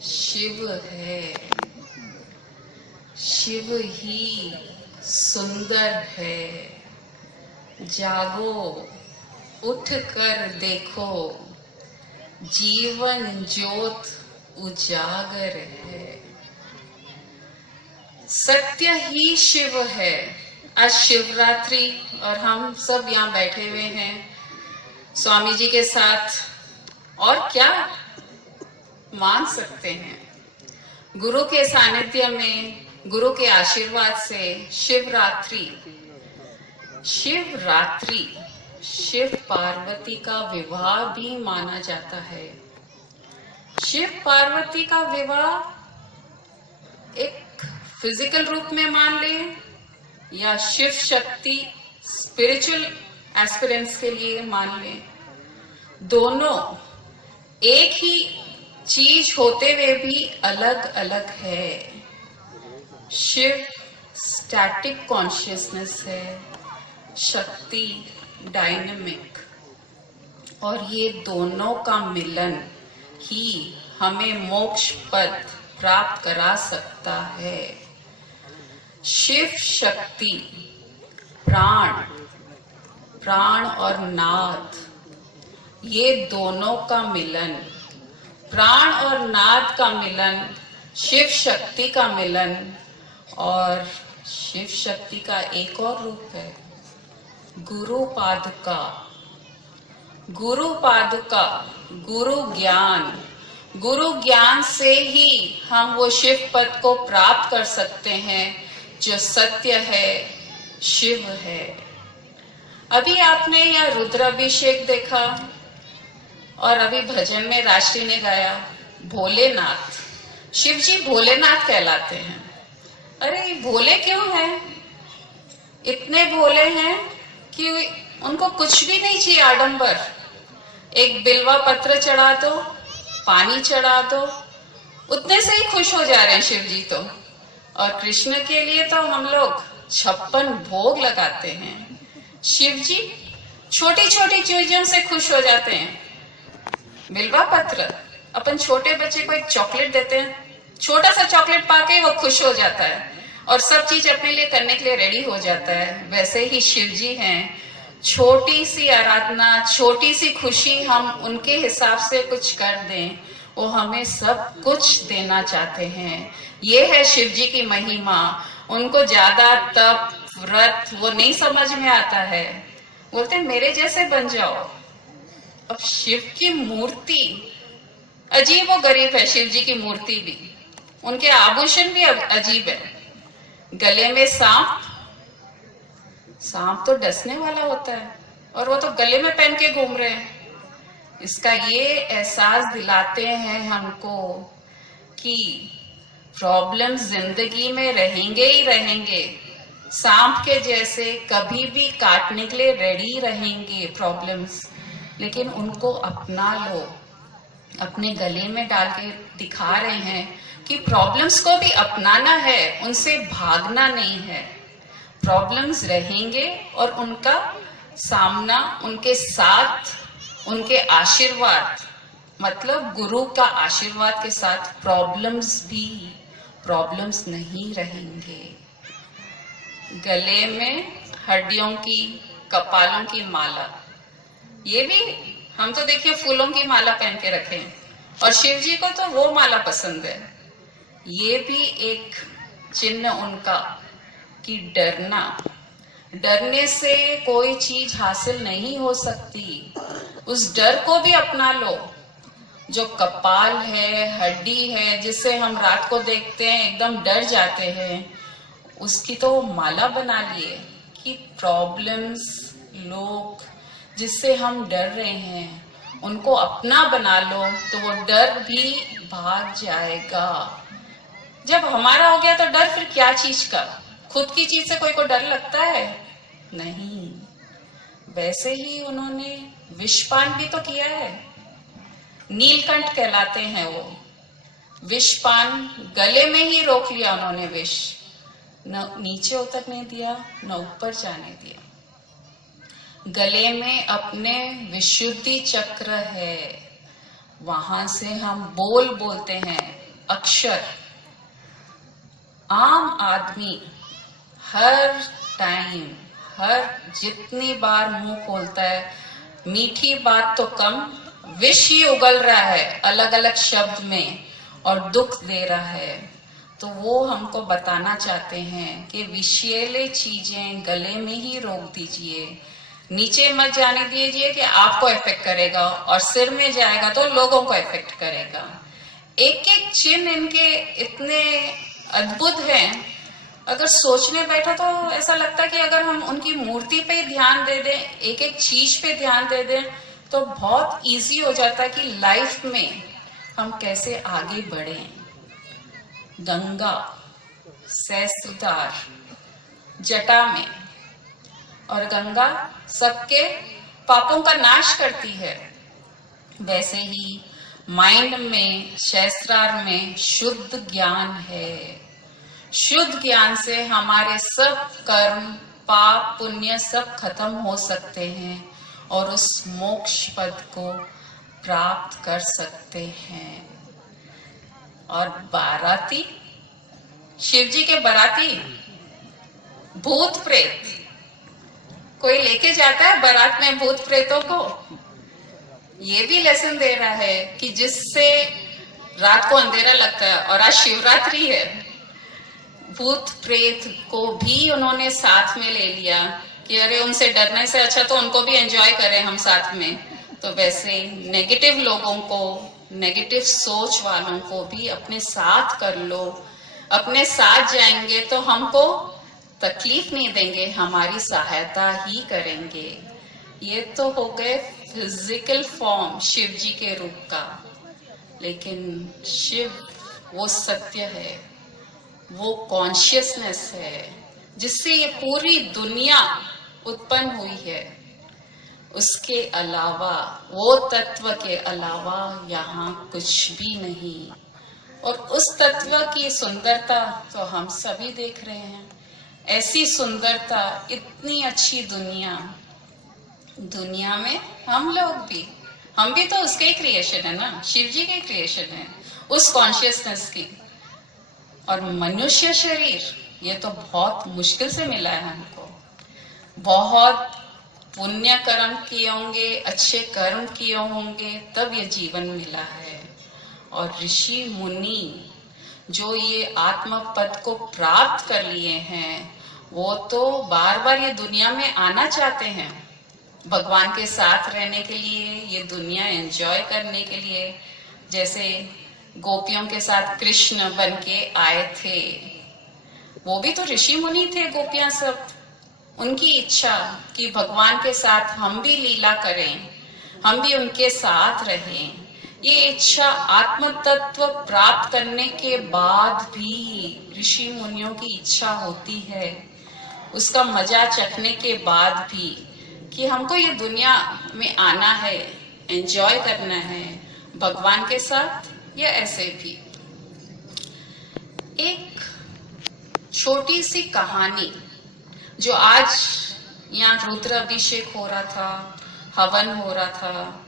शिव है, शिव ही सुंदर है। जागो, उठ कर देखो, जीवन ज्योत उजागर है। सत्य ही शिव है। आज शिवरात्रि और हम सब यहाँ बैठे हुए हैं स्वामी जी के साथ, और क्या मान सकते हैं। गुरु के सानिध्य में, गुरु के आशीर्वाद से शिवरात्रि, शिवरात्रि शिव पार्वती का विवाह भी माना जाता है। शिव पार्वती का विवाह एक फिजिकल रूप में मान ले या शिव शक्ति स्पिरिचुअल एस्पिरेंट्स के लिए मान ले, दोनों एक ही चीज होते हुए भी अलग अलग है। शिव स्टैटिक कॉन्शियसनेस है, शक्ति डायनेमिक, और ये दोनों का मिलन ही हमें मोक्ष पद प्राप्त करा सकता है। शिव शक्ति प्राण, प्राण और नाद, ये दोनों का मिलन, प्राण और नाद का मिलन, शिव शक्ति का मिलन, और शिव शक्ति का एक और रूप है गुरु पादुका। गुरु पादुका, गुरु ज्ञान, गुरु ज्ञान से ही हम वो शिव पद को प्राप्त कर सकते हैं जो सत्य है, शिव है। अभी आपने यह रुद्राभिषेक देखा, और अभी भजन में राष्ट्री ने गाया भोलेनाथ। शिव जी भोलेनाथ कहलाते हैं। अरे ये भोले क्यों हैं? इतने भोले हैं कि उनको कुछ भी नहीं चाहिए आडंबर। एक बिल्वा पत्र चढ़ा दो, पानी चढ़ा दो, उतने से ही खुश हो जा रहे हैं शिव जी तो। और कृष्ण के लिए तो हम लोग 56 भोग लगाते हैं। शिव जी छोटी छोटी चीजों से खुश हो जाते हैं। बिल्वा पत्र, अपन छोटे बच्चे को एक चॉकलेट देते हैं, छोटा सा चॉकलेट पाके वो खुश हो जाता है और सब चीज अपने लिए करने के लिए रेडी हो जाता है। वैसे ही शिव जी हैं, छोटी सी आराधना, छोटी सी खुशी हम उनके हिसाब से कुछ कर दें, वो हमें सब कुछ देना चाहते हैं। ये है शिव जी की महिमा। उनको ज्यादा तप व्रत वो नहीं समझ में आता है, बोलते मेरे जैसे बन जाओ। अब शिव की मूर्ति अजीब व गरीब है। शिव जी की मूर्ति भी, उनके आभूषण भी अजीब है। गले में सांप, सांप तो डसने वाला होता है और वो तो गले में पहन के घूम रहे हैं। इसका ये एहसास दिलाते हैं हमको कि प्रॉब्लम्स जिंदगी में रहेंगे ही रहेंगे। सांप के जैसे कभी भी काटने के लिए रेडी रहेंगे प्रॉब्लम्स, लेकिन उनको अपना लो। अपने गले में डाल के दिखा रहे हैं कि प्रॉब्लम्स को भी अपनाना है, उनसे भागना नहीं है। प्रॉब्लम्स रहेंगे और उनका सामना उनके साथ, उनके आशीर्वाद, मतलब गुरु का आशीर्वाद के साथ प्रॉब्लम्स भी प्रॉब्लम्स नहीं रहेंगे। गले में हड्डियों की, कपालों की माला, ये भी हम तो देखिए फूलों की माला पहन के रखे हैं, और शिव जी को तो वो माला पसंद है। ये भी एक चिन्ह उनका कि डरना, डरने से कोई चीज हासिल नहीं हो सकती। उस डर को भी अपना लो। जो कपाल है, हड्डी है, जिससे हम रात को देखते हैं एकदम डर जाते हैं, उसकी तो माला बना लिए कि प्रॉब्लम्स, लोग जिससे हम डर रहे हैं उनको अपना बना लो तो वो डर भी भाग जाएगा। जब हमारा हो गया तो डर फिर क्या चीज का? खुद की चीज से कोई को डर लगता है? नहीं। वैसे ही उन्होंने विषपान भी तो किया है। नीलकंठ कहलाते हैं वो। विषपान गले में ही रोक लिया उन्होंने विष, न नीचे उतरने दिया न ऊपर जाने दिया। गले में अपने विशुद्धि चक्र है, वहां से हम बोलते हैं अक्षर आम आदमी हर टाइम, हर जितनी बार मुंह खोलता है, मीठी बात तो कम, विष ही उगल रहा है अलग अलग शब्द में और दुख दे रहा है। तो वो हमको बताना चाहते हैं कि विषैले चीजें गले में ही रोक दीजिए, नीचे मत जाने दीजिए कि आपको इफेक्ट करेगा, और सिर में जाएगा तो लोगों को इफेक्ट करेगा। एक एक चिन्ह इनके इतने अद्भुत हैं, अगर सोचने बैठो तो ऐसा लगता है कि अगर हम उनकी मूर्ति पे ध्यान दे दें, एक एक चीज पे ध्यान दे दें, तो बहुत इजी हो जाता है कि लाइफ में हम कैसे आगे बढ़ें। गंगा सहस्त्रधार जटा में, और गंगा सबके पापों का नाश करती है। वैसे ही माइंड में, सहस्त्रार में शुद्ध ज्ञान है। शुद्ध ज्ञान से हमारे सब कर्म, पाप, पुण्य सब खत्म हो सकते हैं और उस मोक्ष पद को प्राप्त कर सकते हैं। और बाराती, शिव जी के बाराती, भूत प्रेत, कोई लेके जाता है बारात में भूत प्रेतों को। ये भी लेसन दे रहा है कि जिससे रात को अंधेरा लगता है, और आज शिवरात्रि है, भूत प्रेत को भी उन्होंने साथ में ले लिया कि अरे उनसे डरने से अच्छा तो उनको भी एंजॉय करें हम साथ में। तो वैसे नेगेटिव लोगों को, नेगेटिव सोच वालों को भी अपने साथ कर लो। अपने साथ जाएंगे तो हमको तकलीफ नहीं देंगे, हमारी सहायता ही करेंगे। ये तो हो गए फिजिकल फॉर्म शिव जी के रूप का, लेकिन शिव वो सत्य है, वो कॉन्शियसनेस है जिससे ये पूरी दुनिया उत्पन्न हुई है। उसके अलावा, वो तत्व के अलावा यहाँ कुछ भी नहीं। और उस तत्व की सुंदरता तो हम सभी देख रहे हैं। ऐसी सुंदरता, इतनी अच्छी दुनिया में हम लोग भी, हम भी तो उसके ही क्रिएशन है ना, शिव जी के क्रिएशन है, उस कॉन्शियसनेस की। और मनुष्य शरीर, ये तो बहुत मुश्किल से मिला है हमको। बहुत पुण्य कर्म किए होंगे, अच्छे कर्म किए होंगे, तब ये जीवन मिला है। और ऋषि मुनि जो ये आत्म पद को प्राप्त कर लिए हैं, वो तो बार बार ये दुनिया में आना चाहते हैं, भगवान के साथ रहने के लिए, ये दुनिया एंजॉय करने के लिए। जैसे गोपियों के साथ कृष्ण बन के आए थे, वो भी तो ऋषि मुनि थे, गोपियां सब। उनकी इच्छा कि भगवान के साथ हम भी लीला करें, हम भी उनके साथ रहें। ये इच्छा आत्म तत्व प्राप्त करने के बाद भी ऋषि मुनियों की इच्छा होती है, उसका मजा चखने के बाद भी, कि हमको ये दुनिया में आना है, एंजॉय करना है भगवान के साथ, या ऐसे भी। एक छोटी सी कहानी, जो आज यहाँ रुद्र अभिषेक हो रहा था, हवन हो रहा था,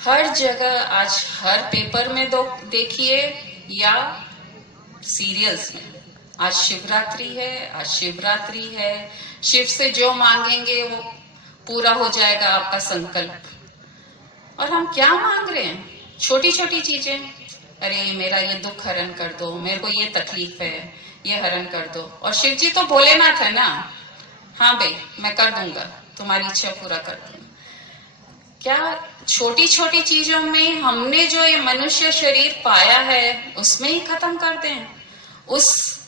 हर जगह आज, हर पेपर में देखिए या सीरियल्स में, आज शिवरात्रि है, आज शिवरात्रि है, शिव से जो मांगेंगे वो पूरा हो जाएगा आपका संकल्प। और हम क्या मांग रहे हैं? छोटी छोटी चीजें, अरे मेरा ये दुख हरण कर दो, मेरे को ये तकलीफ है, ये हरण कर दो। और शिव जी तो भोलेनाथ है ना, हाँ भाई मैं कर दूंगा, तुम्हारी इच्छा पूरा कर दूंगा। क्या छोटी छोटी चीजों में हमने जो ये मनुष्य शरीर पाया है उसमें ही खत्म कर दें? उस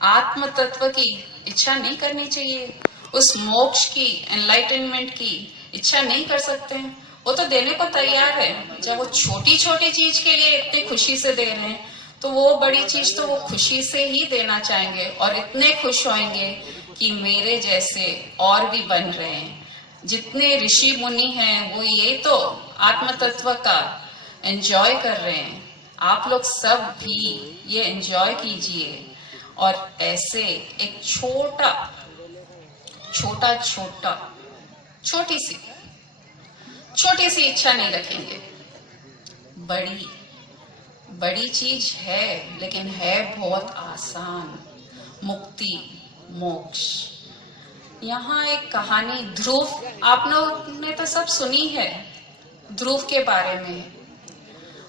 आत्म तत्व की इच्छा नहीं करनी चाहिए, उस मोक्ष की, एनलाइटनमेंट की इच्छा नहीं कर सकते हैं? वो तो देने को तैयार है। जब वो छोटी छोटी चीज के लिए इतनी खुशी से दे रहे हैं, तो वो बड़ी चीज तो वो खुशी से ही देना चाहेंगे, और इतने खुश होंगे कि मेरे जैसे और भी बन रहे हैं। जितने ऋषि मुनि हैं वो ये तो आत्म तत्व का एंजॉय कर रहे हैं। आप लोग सब भी ये एंजॉय कीजिए, और ऐसे एक छोटी सी इच्छा नहीं रखेंगे, बड़ी चीज है, लेकिन है बहुत आसान। मुक्ति, मोक्ष। यहाँ एक कहानी, ध्रुव, आप लोग ने तो सब सुनी है ध्रुव के बारे में।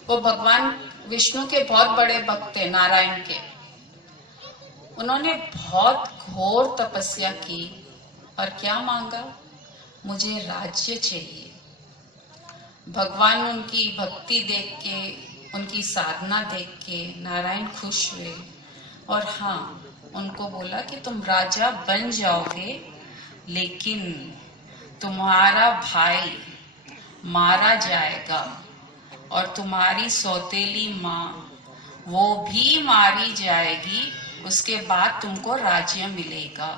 वो भगवान विष्णु के बहुत बड़े भक्त थे, नारायण के। उन्होंने बहुत घोर तपस्या की और क्या मांगा? मुझे राज्य चाहिए। भगवान उनकी भक्ति देख के, उनकी साधना देख के नारायण खुश हुए और हाँ, उनको बोला कि तुम राजा बन जाओगे, लेकिन तुम्हारा भाई मारा जाएगा और तुम्हारी सौतेली माँ वो भी मारी जाएगी, उसके बाद तुमको राज्य मिलेगा।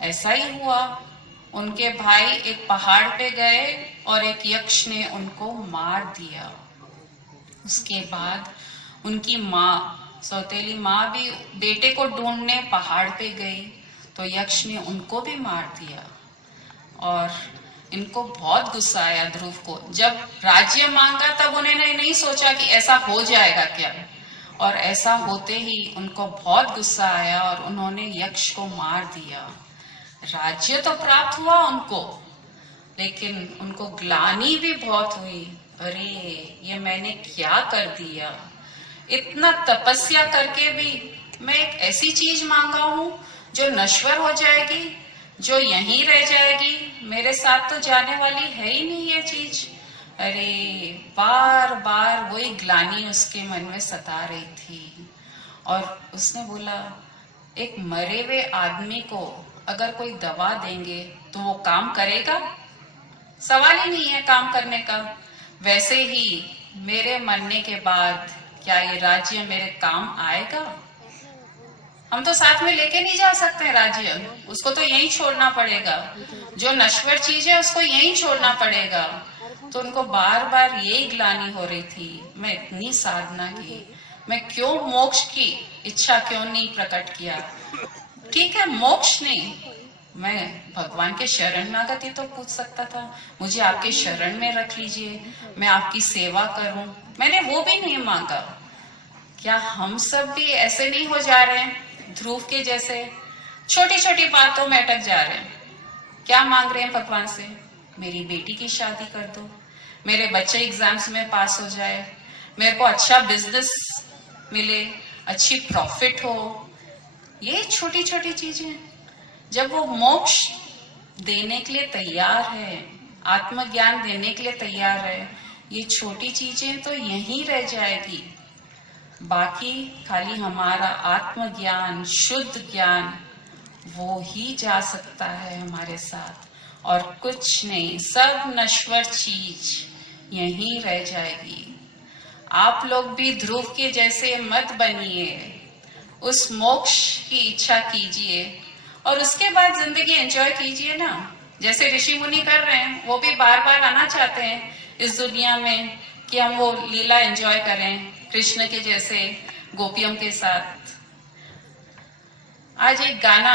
ऐसा ही हुआ। उनके भाई एक पहाड़ पे गए और एक यक्ष ने उनको मार दिया। उसके बाद उनकी माँ, सौतेली माँ भी बेटे को ढूंढने पहाड़ पे गई, तो यक्ष ने उनको भी मार दिया। और इनको बहुत गुस्सा आया ध्रुव को। जब राज्य मांगा तब उन्होंने नहीं सोचा कि ऐसा हो जाएगा क्या, और ऐसा होते ही उनको बहुत गुस्सा आया और उन्होंने यक्ष को मार दिया। राज्य तो प्राप्त हुआ उनको, लेकिन उनको ग्लानि भी बहुत हुई। अरे ये मैंने क्या कर दिया, इतना तपस्या करके भी मैं एक ऐसी चीज मांगा हूं जो नश्वर हो जाएगी, जो यहीं रह जाएगी, मेरे साथ तो जाने वाली है ही नहीं ये चीज। अरे बार बार वही ग्लानि उसके मन में सता रही थी। और उसने बोला, एक मरे हुए आदमी को अगर कोई दवा देंगे तो वो काम करेगा? सवाल ही नहीं है काम करने का। वैसे ही मेरे मरने के बाद क्या ये राज्य मेरे काम आएगा? हम तो साथ में लेके नहीं जा सकते राज्य, उसको तो यहीं छोड़ना पड़ेगा। जो नश्वर चीज है उसको यहीं छोड़ना पड़ेगा। तो उनको बार बार यही ग्लानि हो रही थी, मैं इतनी साधना की, मैं क्यों मोक्ष की इच्छा क्यों नहीं प्रकट किया? ठीक है, मोक्ष नहीं, मैं भगवान के शरण में आगति तो पूछ सकता था, मुझे आपके शरण में रख लीजिए, मैं आपकी सेवा करूं। मैंने वो भी नहीं मांगा। क्या हम सब भी ऐसे नहीं हो जा रहे हैं ध्रुव के जैसे? छोटी छोटी बातों में अटक जा रहे हैं। क्या मांग रहे हैं भगवान से? मेरी बेटी की शादी कर दो, मेरे बच्चे एग्जाम्स में पास हो जाए, मेरे को अच्छा बिजनेस मिले, अच्छी प्रॉफिट हो। ये छोटी छोटी चीजें। जब वो मोक्ष देने के लिए तैयार है, आत्मज्ञान देने के लिए तैयार है, ये छोटी चीजें तो यहीं रह जाएगी। बाकी खाली हमारा आत्मज्ञान, शुद्ध ज्ञान, वो ही जा सकता है हमारे साथ, और कुछ नहीं। सब नश्वर चीज यहीं रह जाएगी। आप लोग भी ध्रुव के जैसे मत बनिए, उस मोक्ष की इच्छा कीजिए और उसके बाद जिंदगी एंजॉय कीजिए ना। जैसे ऋषि मुनि कर रहे हैं, वो भी बार बार आना चाहते हैं इस दुनिया में कि हम वो लीला एंजॉय करें कृष्ण के जैसे गोपियों के साथ। आज एक गाना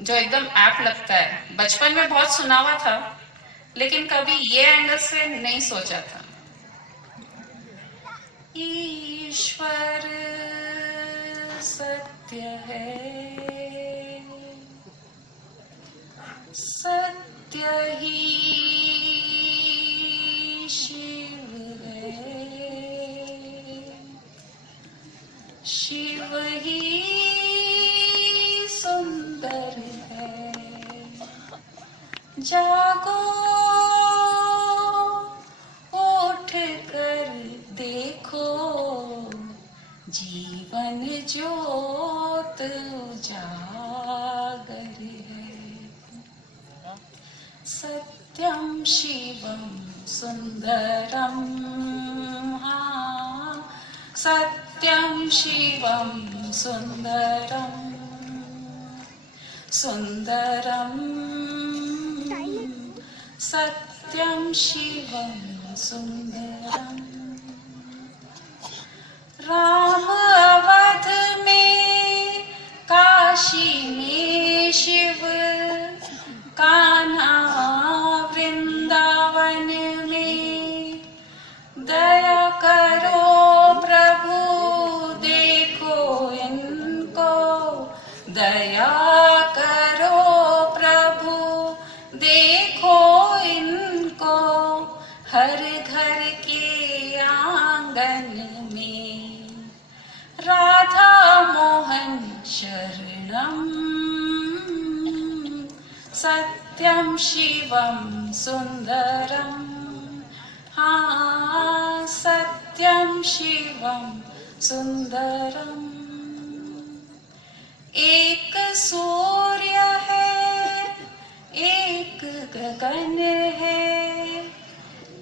जो एकदम ऐप्ट लगता है, बचपन में बहुत सुना हुआ था, लेकिन कभी ये एंगल से नहीं सोचा था। ईश्वर सत्य है, सत्य ही शिव है, शिव ही सुंदर है। जागो उठ कर देखो, जीवन ज्योत उजागर है। सत्यम शिवम सुंदरम, हाँ, सत्यम शिवम सुंदरम, सुंदरम सत्यम शिवम सुंदरम। राम अवध में, काशी में शिव, कान्हा वृंदावन में, दया करो दया करो प्रभु देखो इनको, हर घर के आंगन में राधा मोहन शरणम, सत्यम शिवम सुंदरम, हाँ सत्यम शिवम सुंदरम। एक सूर्य है, एक गगन है,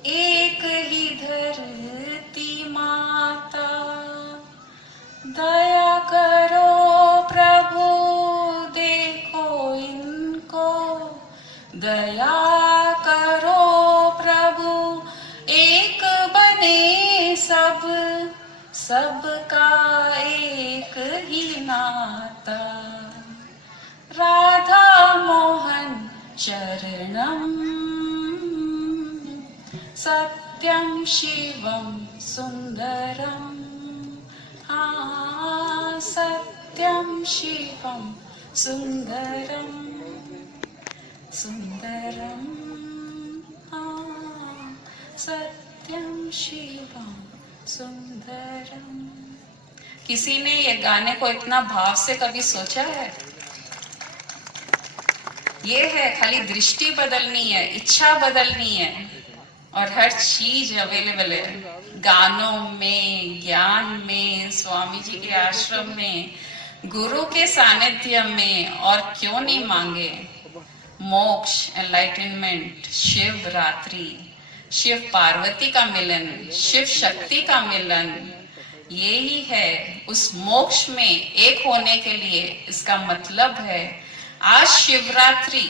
एक ही धरती माता, दया करो प्रभु देखो इनको, दया करो प्रभु एक बने सब, सबका एक ही नाता, राधा मोहन शरणम, सत्यम शिवम सुंदरम, हाँ सत्यम शिवम सुंदरम, सुंदरम हाँ सत्यम शिवम सुंदरम। किसी ने ये गाने को इतना भाव से कभी सोचा है? ये है खाली दृष्टि बदलनी है, इच्छा बदलनी है और हर चीज अवेलेबल है गानों में, ज्ञान में, स्वामी जी के आश्रम में, गुरु के सानिध्य में। और क्यों नहीं मांगे? मोक्ष, एनलाइटनमेंट, शिव रात्रि, शिव पार्वती का मिलन, शिव शक्ति का मिलन, यही है उस मोक्ष में एक होने के लिए। इसका मतलब है आज शिवरात्रि,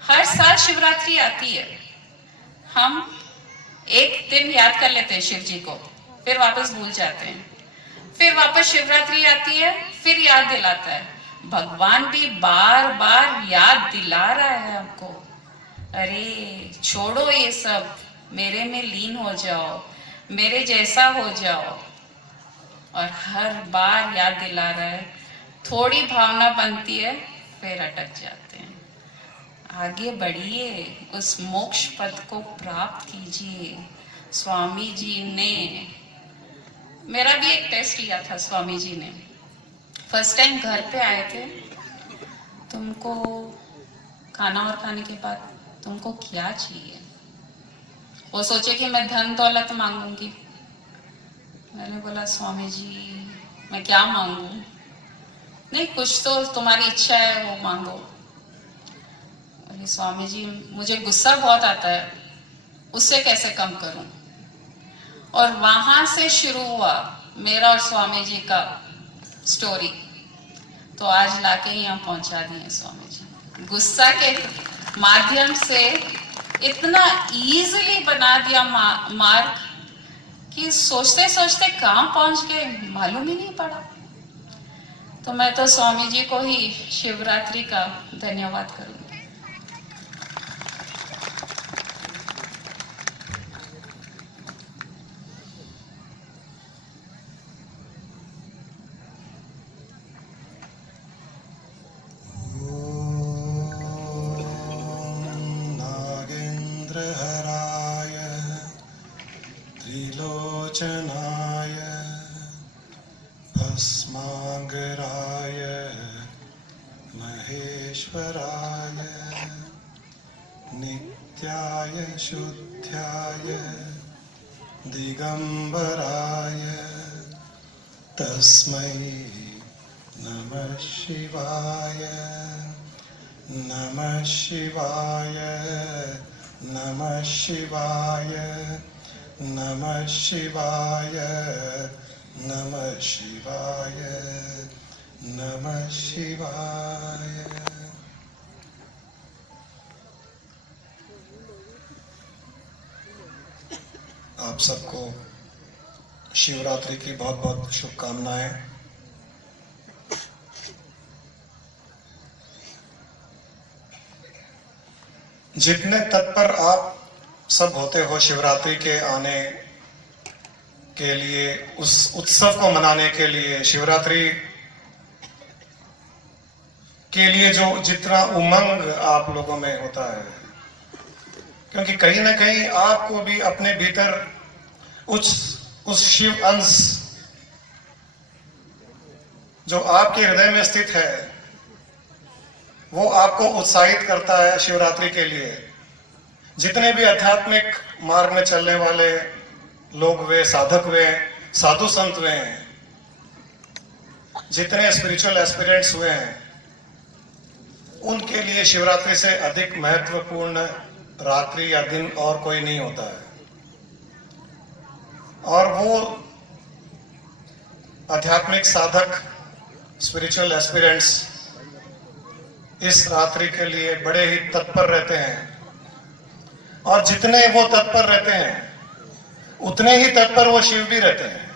हर साल शिवरात्रि आती है, हम एक दिन याद कर लेते हैं शिव जी को, फिर वापस भूल जाते हैं, फिर वापस शिवरात्रि आती है, फिर याद दिलाता है। भगवान भी बार बार याद दिला रहा है आपको, अरे छोड़ो ये सब, मेरे में लीन हो जाओ, मेरे जैसा हो जाओ। और हर बार याद दिला रहा है। थोड़ी भावना बनती है, फिर अटक जाते हैं। आगे बढ़िए, उस मोक्ष पद को प्राप्त कीजिए। स्वामी जी ने, मेरा भी एक टेस्ट लिया था स्वामी जी ने। फर्स्ट टाइम घर पे आए थे, तुमको खाना और खाने के बाद तुमको क्या चाहिए? वो सोचे कि मैं धन दौलत मांगूंगी। मैंने बोला स्वामी जी मैं क्या मांगू? नहीं, कुछ तो तुम्हारी इच्छा है वो मांगो। अरे स्वामी जी मुझे गुस्सा बहुत आता है, उससे कैसे कम करूं? और वहां से शुरू हुआ मेरा और स्वामी जी का स्टोरी। तो आज लाके यहाँ पहुंचा दिए स्वामी जी। गुस्सा के माध्यम से इतना इजीली बना दिया मार्ग कि सोचते सोचते कहाँ पहुंच गए मालूम ही नहीं पड़ा। तो मैं तो स्वामी जी को ही शिवरात्रि का धन्यवाद करूंगी। नागेन्द्रहराय त्रिलोचनाय भस्मांगराय महेश्वराय नित्याय शुद्ध्याय दिगंबराय तस्मै नमः शिवाय नमः शिवाय नमः शिवाय नमः शिवाय नमः शिवाय नमः शिवाय। आप सबको शिवरात्रि की बहुत बहुत शुभकामनाएं। जितने तत्पर आप सब होते हो शिवरात्रि के आने के लिए, उस उत्सव को मनाने के लिए, शिवरात्रि के लिए जो जितना उमंग आप लोगों में होता है, क्योंकि कहीं ना कहीं आपको भी अपने भीतर उस शिव अंश जो आपके हृदय में स्थित है वो आपको उत्साहित करता है शिवरात्रि के लिए। जितने भी आध्यात्मिक मार्ग में चलने वाले लोग वे साधक वे साधु संत वे हैं, जितने स्पिरिचुअल एस्पिरेंट्स हुए हैं, उनके लिए शिवरात्रि से अधिक महत्वपूर्ण रात्रि या दिन और कोई नहीं होता है। और वो आध्यात्मिक साधक स्पिरिचुअल एस्पिरेंट्स इस रात्रि के लिए बड़े ही तत्पर रहते हैं, और जितने वो तत्पर रहते हैं उतने ही तत्पर वो शिव भी रहते हैं,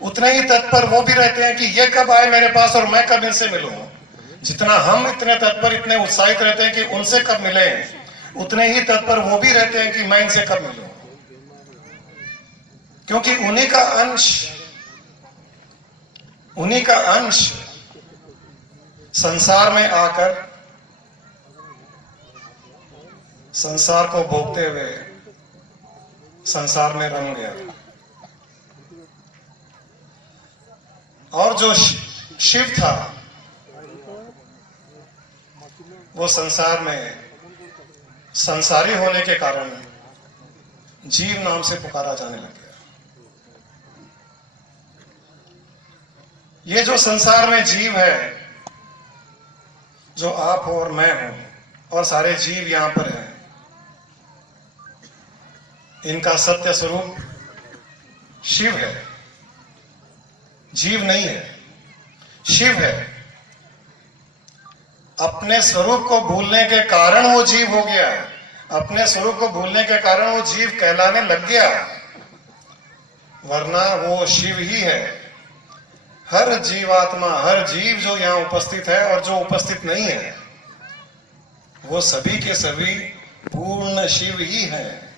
उतने ही तत्पर वो भी रहते हैं कि ये कब आए मेरे पास और मैं कब इनसे मिलूं। जितना हम इतने तत्पर इतने उत्साहित रहते हैं कि उनसे कब मिले, उतने ही तत्पर वो भी रहते हैं कि मैं इनसे कब मिलूं, क्योंकि उन्हीं का अंश संसार में आकर संसार को भोगते हुए संसार में रम गया। और जो शिव था वो संसार में संसारी होने के कारण जीव नाम से पुकारा जाने लग गया। ये जो संसार में जीव है, जो आप हो और मैं हूं और सारे जीव यहां पर हैं, इनका सत्य स्वरूप शिव है, जीव नहीं है, शिव है। अपने स्वरूप को भूलने के कारण वो जीव हो गया, अपने स्वरूप को भूलने के कारण वो जीव कहलाने लग गया, वरना वो शिव ही है। हर जीवात्मा, हर जीव जो यहां उपस्थित है और जो उपस्थित नहीं है, वो सभी के सभी पूर्ण शिव ही हैं।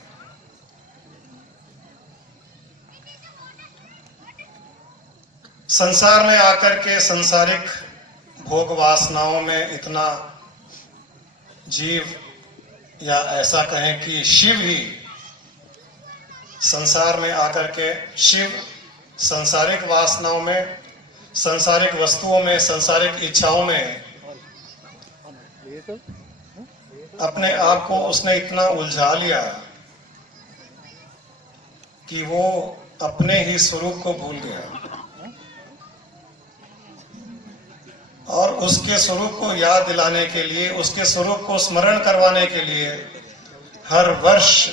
संसार में आकर के सांसारिक भोग वासनाओं में इतना जीव, या ऐसा कहें कि शिव ही संसार में आकर के, शिव सांसारिक वासनाओं में, सांसारिक वस्तुओं में, सांसारिक इच्छाओं में अपने आप को उसने इतना उलझा लिया कि वो अपने ही स्वरूप को भूल गया। और उसके स्वरूप को याद दिलाने के लिए, उसके स्वरूप को स्मरण करवाने के लिए हर वर्ष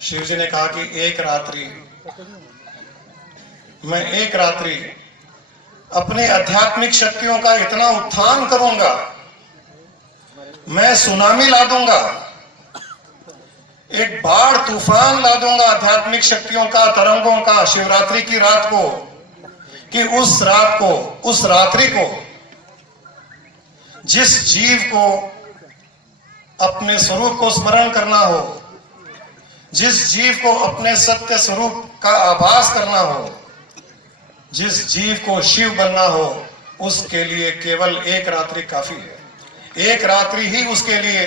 शिव जी ने कहा कि एक रात्रि, मैं एक रात्रि अपने आध्यात्मिक शक्तियों का इतना उत्थान करूंगा, मैं सुनामी ला दूंगा, एक बाढ़ तूफान ला दूंगा आध्यात्मिक शक्तियों का, तरंगों का, शिवरात्रि की रात को, कि उस रात को, उस रात्रि को जिस जीव को अपने स्वरूप को स्मरण करना हो, जिस जीव को अपने सत्य स्वरूप का आभास करना हो, जिस जीव को शिव बनना हो, उसके लिए केवल एक रात्रि काफी है। एक रात्रि ही उसके लिए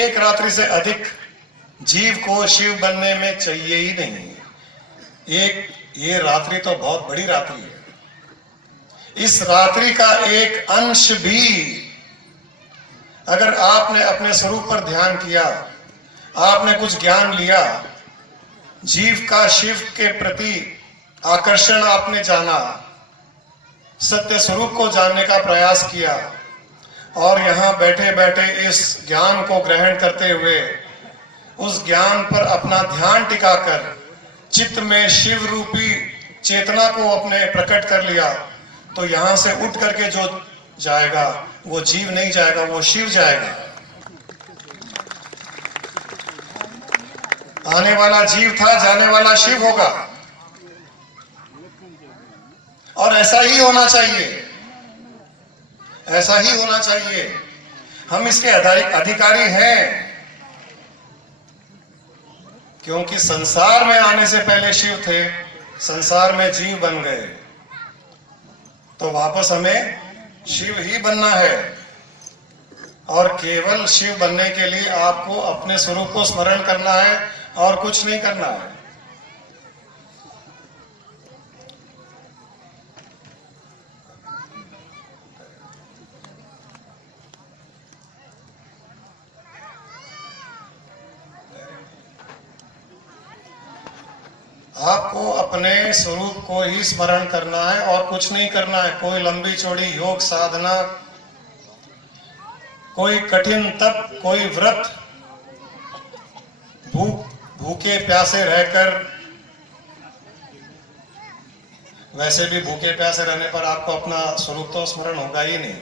एक रात्रि से अधिक जीव को शिव बनने में चाहिए ही नहीं। ये रात्रि तो बहुत बड़ी रात्रि है। इस रात्रि का एक अंश भी अगर आपने अपने स्वरूप पर ध्यान किया, आपने कुछ ज्ञान लिया, जीव का शिव के प्रति आकर्षण आपने जाना, सत्य स्वरूप को जानने का प्रयास किया, और यहां बैठे बैठे इस ज्ञान को ग्रहण करते हुए उस ज्ञान पर अपना ध्यान टिकाकर चित्त में शिव रूपी चेतना को अपने प्रकट कर लिया, तो यहां से उठ करके जो जाएगा वो जीव नहीं जाएगा, वो शिव जाएगा। आने वाला जीव था, जाने वाला शिव होगा। और ऐसा ही होना चाहिए, ऐसा ही होना चाहिए। हम इसके अधिकारी हैं, क्योंकि संसार में आने से पहले शिव थे, संसार में जीव बन गए तो वापस हमें शिव ही बनना है। और केवल शिव बनने के लिए आपको अपने स्वरूप को स्मरण करना है और कुछ नहीं करना है। आपको अपने स्वरूप को ही स्मरण करना है और कुछ नहीं करना है। कोई लंबी चौड़ी योग साधना, कोई कठिन तप, कोई व्रत, भूखे प्यासे रहकर, वैसे भी भूखे प्यासे रहने पर आपको अपना स्वरूप तो स्मरण होगा ही नहीं।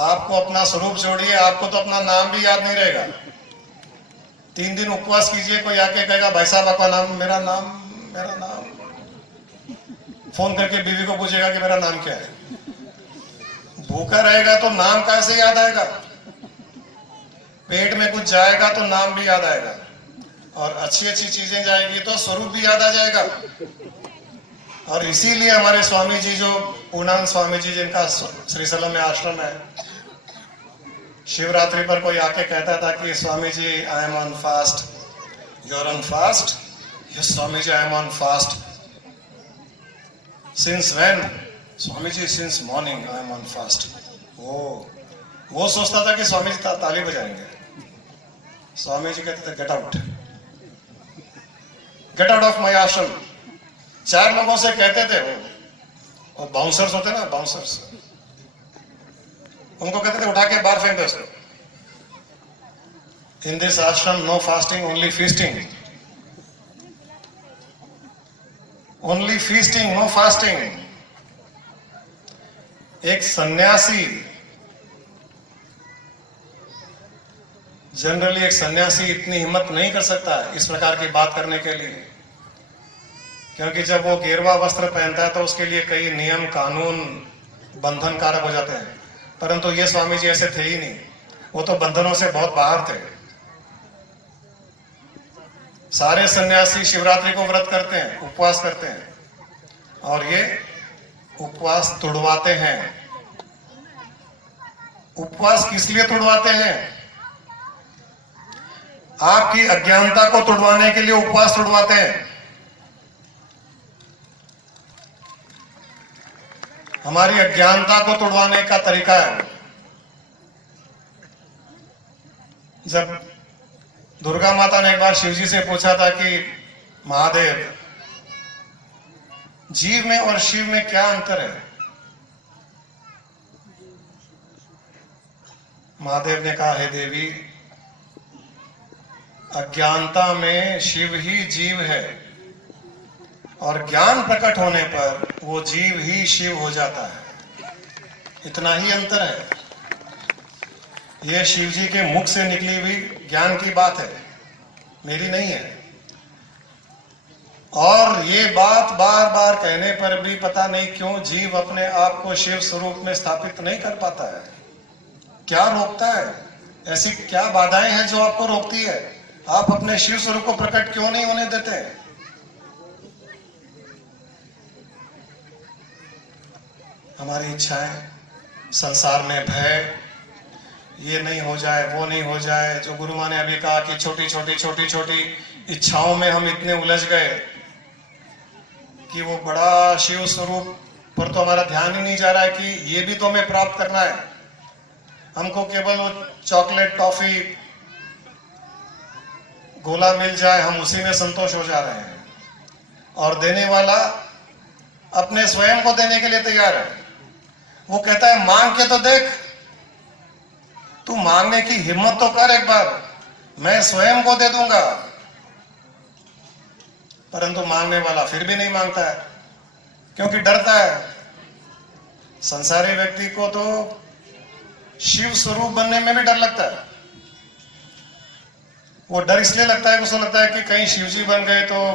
आपको अपना स्वरूप छोड़िए, आपको तो अपना नाम भी याद नहीं रहेगा। 3 दिन उपवास कीजिए, कोई आके कहेगा भाई साहब आपका नाम, मेरा नाम, फोन करके बीवी को पूछेगा कि मेरा नाम क्या है। भूखा रहेगा तो नाम कैसे याद आएगा? पेट में कुछ जाएगा तो नाम भी याद आएगा, और अच्छी अच्छी चीजें जाएगी तो स्वरूप भी याद आ जाएगा। और इसीलिए हमारे स्वामी जी, जो पूर्णानंद स्वामी जी जिनका श्रीसलम में आश्रम है, शिवरात्रि पर कोई आके कहता था कि Swami ji I am on fast, you are on fast? Yes Swami ji I am on fast. Since when? Swami ji since morning I am on fast. वो सोचता था कि स्वामी जी ताली बजाएंगे। स्वामी जी कहते थे get out, get out of my आश्रम। 4 लोगों से कहते थे वो बाउंसर्स होते ना, बाउंसर्स, उनको कहते थे उठा के बाहर फेंक दो इसको। In this ashram no fasting, only feasting, only feasting, no fasting. एक सन्यासी, जनरली एक सन्यासी इतनी हिम्मत नहीं कर सकता इस प्रकार की बात करने के लिए, क्योंकि जब वो गेरुआ वस्त्र पहनता है तो उसके लिए कई नियम कानून बंधन कारक हो जाते हैं। परंतु ये स्वामी जी ऐसे थे ही नहीं, वो तो बंधनों से बहुत बाहर थे। सारे सन्यासी शिवरात्रि को व्रत करते हैं, उपवास करते हैं, और ये उपवास तुड़वाते हैं। उपवास किस लिए तुड़वाते हैं? आपकी अज्ञानता को तुड़वाने के लिए उपवास तुड़वाते हैं। हमारी अज्ञानता को तुड़वाने का तरीका है। जब दुर्गा माता ने एक बार शिवजी से पूछा था कि महादेव, जीव में और शिव में क्या अंतर है? महादेव ने कहा, हे देवी, अज्ञानता में शिव ही जीव है, और ज्ञान प्रकट होने पर वो जीव ही शिव हो जाता है। इतना ही अंतर है। यह शिव जी के मुख से निकली हुई ज्ञान की बात है, मेरी नहीं है। और ये बात बार बार कहने पर भी पता नहीं क्यों जीव अपने आप को शिव स्वरूप में स्थापित नहीं कर पाता है। क्या रोकता है? ऐसी क्या बाधाएं हैं जो आपको रोकती है? आप अपने शिव स्वरूप को प्रकट क्यों नहीं होने देते? हमारी इच्छाएं, संसार में भय, ये नहीं हो जाए, वो नहीं हो जाए। जो गुरु माँ ने अभी कहा कि छोटी छोटी इच्छाओं में हम इतने उलझ गए कि वो बड़ा शिव स्वरूप पर तो हमारा ध्यान ही नहीं जा रहा है कि ये भी तो हमें प्राप्त करना है। हमको केवल वो चॉकलेट, टॉफी, गोला मिल जाए, हम उसी में संतोष हो जा रहे हैं। और देने वाला अपने स्वयं को देने के लिए तैयार है। वो कहता है मांग के तो देख, तू मांगने की हिम्मत तो कर एक बार, मैं स्वयं को दे दूंगा। परंतु मांगने वाला फिर भी नहीं मांगता है, क्योंकि डरता है। संसारी व्यक्ति को तो शिव स्वरूप बनने में भी डर लगता है। वो डर इसलिए लगता है, उसको लगता है कि कहीं शिवजी बन गए तो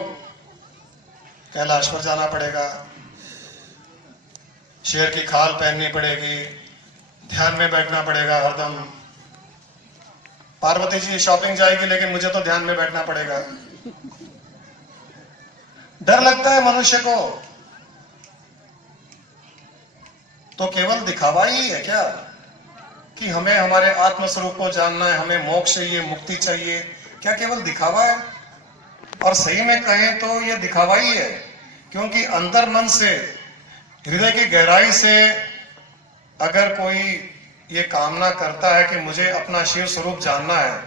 कैलाश पर जाना पड़ेगा, शेर की खाल पहननी पड़ेगी, ध्यान में बैठना पड़ेगा हरदम। पार्वती जी शॉपिंग जाएगी लेकिन मुझे तो ध्यान में बैठना पड़ेगा। डर लगता है मनुष्य को तो केवल दिखावा ही है क्या कि हमें हमारे आत्म स्वरूप को जानना है, हमें मोक्ष चाहिए, मुक्ति चाहिए? क्या केवल दिखावा है? और सही में कहें तो यह दिखावा ही है, क्योंकि अंतर मन से, हृदय की गहराई से अगर कोई ये कामना करता है कि मुझे अपना शिव स्वरूप जानना है,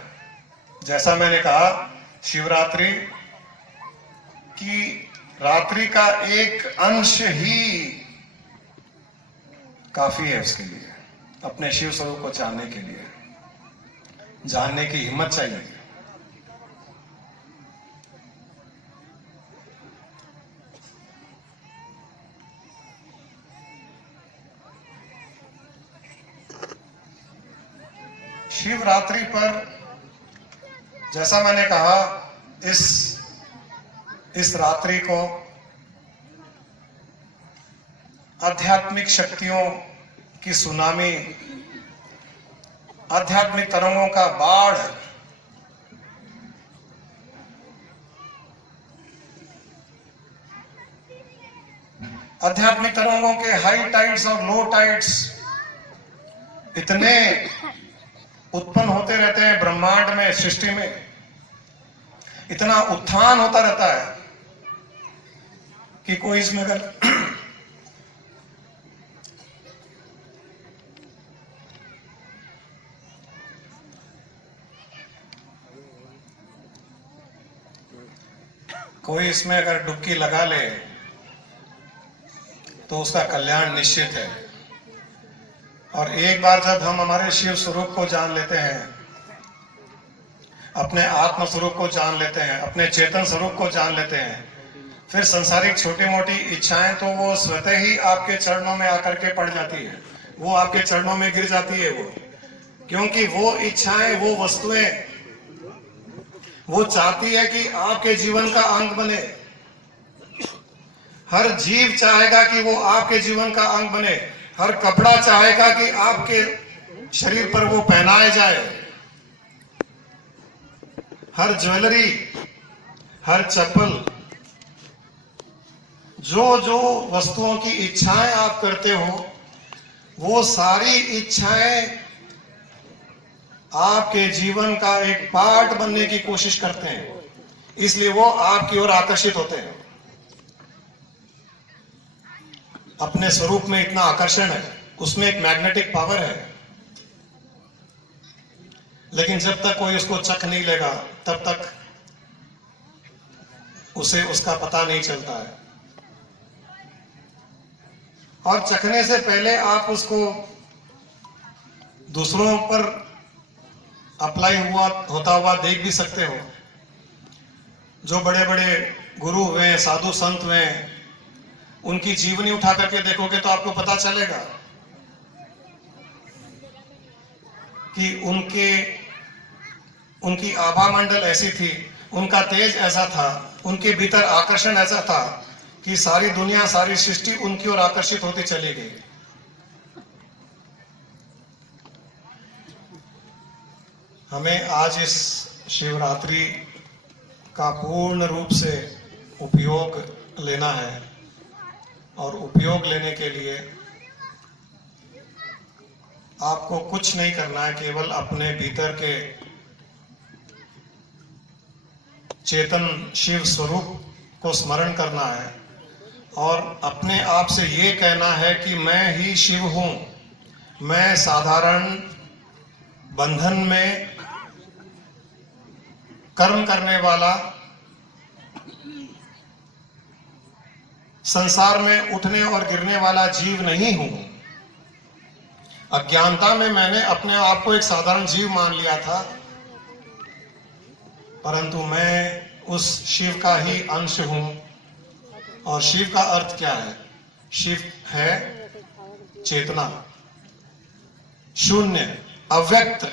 जैसा मैंने कहा शिवरात्रि की रात्रि का एक अंश ही काफी है उसके लिए, अपने शिव स्वरूप को जानने के लिए। जानने की हिम्मत चाहिए। शिवरात्रि पर जैसा मैंने कहा, इस रात्रि को आध्यात्मिक शक्तियों की सुनामी, आध्यात्मिक तरंगों का बाढ़, आध्यात्मिक तरंगों के हाई टाइड्स और लो टाइड्स इतने उत्पन्न होते रहते हैं ब्रह्मांड में, सृष्टि में। इतना उत्थान होता रहता है कि कोई इसमें अगर कोई इसमें अगर डुबकी लगा ले तो उसका कल्याण निश्चित है। और एक बार जब हम हमारे शिव स्वरूप को जान लेते हैं, अपने आत्म स्वरूप को जान लेते हैं, अपने चेतन स्वरूप को जान लेते हैं, फिर संसारिक छोटी मोटी इच्छाएं तो वो स्वतः ही आपके चरणों में आकर के पड़ जाती है, वो आपके चरणों में गिर जाती है वो, क्योंकि वो इच्छाएं, वो वस्तुएं, वो चाहती है कि आपके जीवन का अंग बने। हर जीव चाहेगा कि वो आपके जीवन का अंग बने। हर कपड़ा चाहेगा कि आपके शरीर पर वो पहनाए जाए। हर ज्वेलरी, हर चप्पल, जो जो वस्तुओं की इच्छाएं आप करते हो, वो सारी इच्छाएं आपके जीवन का एक पार्ट बनने की कोशिश करते हैं, इसलिए वो आपकी ओर आकर्षित होते हैं। अपने स्वरूप में इतना आकर्षण है, उसमें एक मैग्नेटिक पावर है, लेकिन जब तक कोई उसको चख नहीं लेगा तब तक उसे उसका पता नहीं चलता है। और चखने से पहले आप उसको दूसरों पर अप्लाई होता हुआ देख भी सकते हो। जो बड़े बड़े गुरु हुए, साधु संत हुए, उनकी जीवनी उठा करके देखोगे तो आपको पता चलेगा कि उनकी आभा मंडल ऐसी थी, उनका तेज ऐसा था, उनके भीतर आकर्षण ऐसा था कि सारी दुनिया, सारी सृष्टि उनकी ओर आकर्षित होती चली गई। हमें आज इस शिवरात्रि का पूर्ण रूप से उपयोग लेना है, और उपयोग लेने के लिए आपको कुछ नहीं करना है, केवल अपने भीतर के चेतन शिव स्वरूप को स्मरण करना है और अपने आप से ये कहना है कि मैं ही शिव हूं। मैं साधारण बंधन में कर्म करने वाला, संसार में उठने और गिरने वाला जीव नहीं हूं। अज्ञानता में मैंने अपने आप को एक साधारण जीव मान लिया था, परंतु मैं उस शिव का ही अंश हूं। और शिव का अर्थ क्या है? शिव है चेतना, शून्य, अव्यक्त,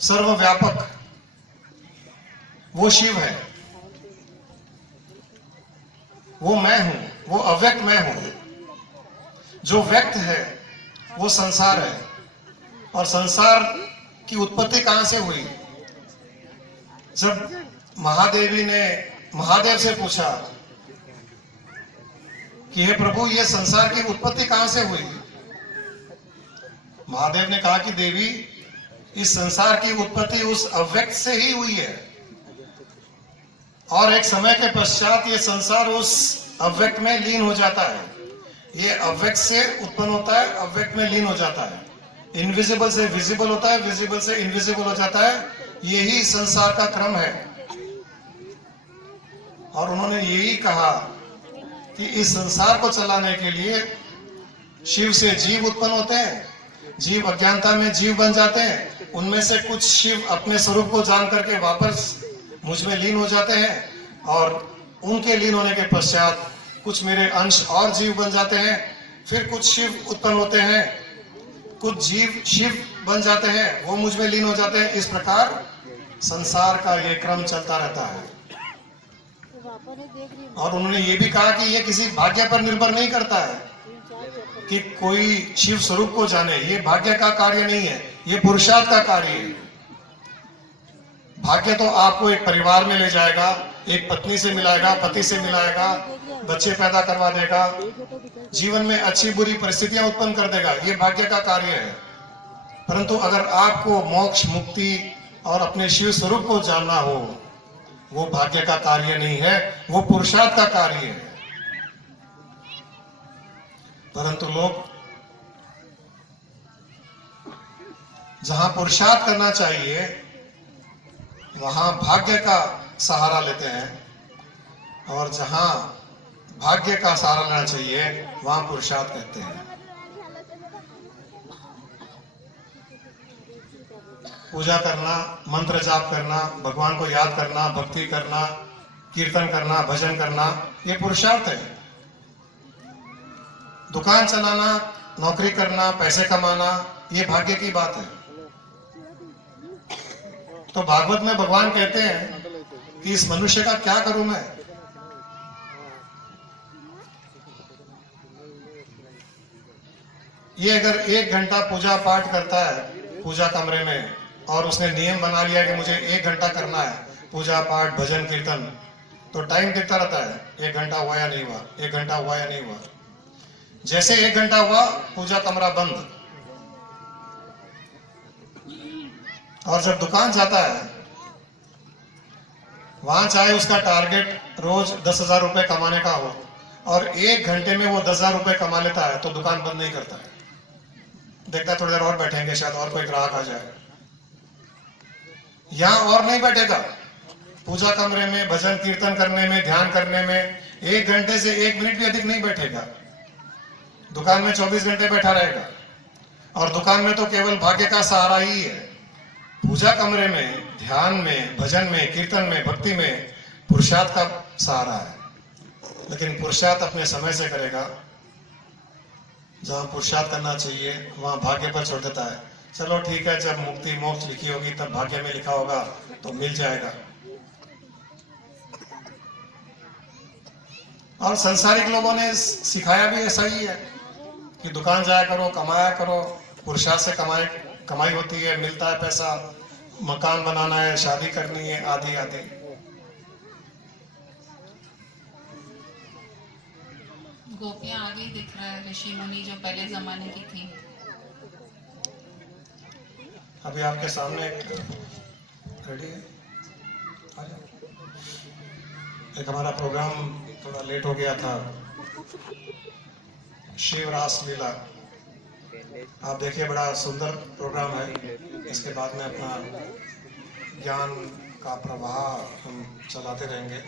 सर्वव्यापक, वो शिव है। वो मैं हूं, वो अव्यक्त मैं हूं। जो व्यक्त है वो संसार है। और संसार की उत्पत्ति कहां से हुई? जब महादेवी ने महादेव से पूछा कि हे प्रभु, ये संसार की उत्पत्ति कहां से हुई? महादेव ने कहा कि देवी, इस संसार की उत्पत्ति उस अव्यक्त से ही हुई है, और एक समय के पश्चात ये संसार उस अव्यक्त में लीन हो जाता है। ये अव्यक्त से उत्पन्न होता है, अव्यक्त में लीन हो जाता है, इनविजिबल से विजिबल होता है, विजिबल से इनविजिबल हो जाता है। यही संसार का क्रम है। और उन्होंने यही कहा कि इस संसार को चलाने के लिए शिव से जीव उत्पन्न होते हैं, जीव अज्ञानता में जीव बन जाते हैं, उनमें से कुछ शिव अपने स्वरूप को जान करके वापस मुझ में लीन हो जाते हैं, और उनके लीन होने के पश्चात कुछ मेरे अंश और जीव बन जाते हैं, फिर कुछ शिव उत्पन्न होते हैं, कुछ जीव शिव बन जाते हैं, वो मुझ में लीन हो जाते हैं। इस प्रकार संसार का ये क्रम चलता रहता है। और उन्होंने ये भी कहा कि ये किसी भाग्य पर निर्भर नहीं करता है कि कोई शिव स्वरूप को जाने, ये भाग्य का कार्य नहीं है, ये पुरुषार्थ का कार्य है। भाग्य तो आपको एक परिवार में ले जाएगा, एक पत्नी से मिलाएगा, पति से मिलाएगा, बच्चे पैदा करवा देगा, जीवन में अच्छी बुरी परिस्थितियां उत्पन्न कर देगा, ये भाग्य का कार्य है। परंतु अगर आपको मोक्ष, मुक्ति और अपने शिव स्वरूप को जानना हो, वो भाग्य का कार्य नहीं है, वो पुरुषार्थ का कार्य है। परंतु लोग जहां पुरुषार्थ करना चाहिए वहां भाग्य का सहारा लेते हैं, और जहां भाग्य का सहारा लेना चाहिए वहां पुरुषार्थ कहते हैं। पूजा करना, मंत्र जाप करना, भगवान को याद करना, भक्ति करना, कीर्तन करना, भजन करना, ये पुरुषार्थ है। दुकान चलाना, नौकरी करना, पैसे कमाना, ये भाग्य की बात है। तो भागवत में भगवान कहते हैं कि इस मनुष्य का क्या करूं मैं? ये अगर 1 घंटा पूजा पाठ करता है पूजा कमरे में, और उसने नियम बना लिया कि मुझे 1 घंटा करना है पूजा पाठ भजन कीर्तन, तो टाइम देखता रहता है 1 घंटा हुआ या नहीं हुआ, 1 घंटा हुआ या नहीं हुआ। जैसे 1 घंटा हुआ पूजा कमरा बंद, और जब दुकान जाता है वहां चाहे उसका टारगेट रोज 10,000 रुपए कमाने का हो, और 1 घंटे में वो 10,000 रुपए कमा लेता है, तो दुकान बंद नहीं करता है, देखता थोड़ी देर और बैठेंगे, शायद और कोई ग्राहक आ जाए। यहां और नहीं बैठेगा, पूजा कमरे में भजन कीर्तन करने में, ध्यान करने में 1 घंटे से 1 मिनट भी अधिक नहीं बैठेगा। दुकान में 24 घंटे बैठा रहेगा, और दुकान में तो केवल भाग्य का सहारा ही है। पूजा कमरे में, ध्यान में, भजन में, कीर्तन में, भक्ति में पुरुषार्थ का सहारा है। लेकिन पुरुषार्थ अपने समय से करेगा, जहां पुरुषार्थ करना चाहिए वहां भाग्य पर छोड़ देता है। चलो ठीक है, जब मुक्ति मोक्ष लिखी होगी तब भाग्य में लिखा होगा तो मिल जाएगा। और संसारिक लोगों ने सिखाया भी ऐसा ही है कि दुकान जाया करो, कमाया करो, पुरुषार्थ से कमाई होती है, मिलता है पैसा, मकान बनाना है, शादी करनी है, आदि आदि। गोपियां आगे ही दिख रहा है, ऋषि मुनि जो पहले जमाने की थी। अभी आपके सामने रेडी है, आ जाओ। एक हमारा प्रोग्राम थोड़ा लेट हो गया था, शिव रास लीला, आप देखिए बड़ा सुंदर प्रोग्राम है। इसके बाद में अपना ज्ञान का प्रवाह हम चलाते रहेंगे।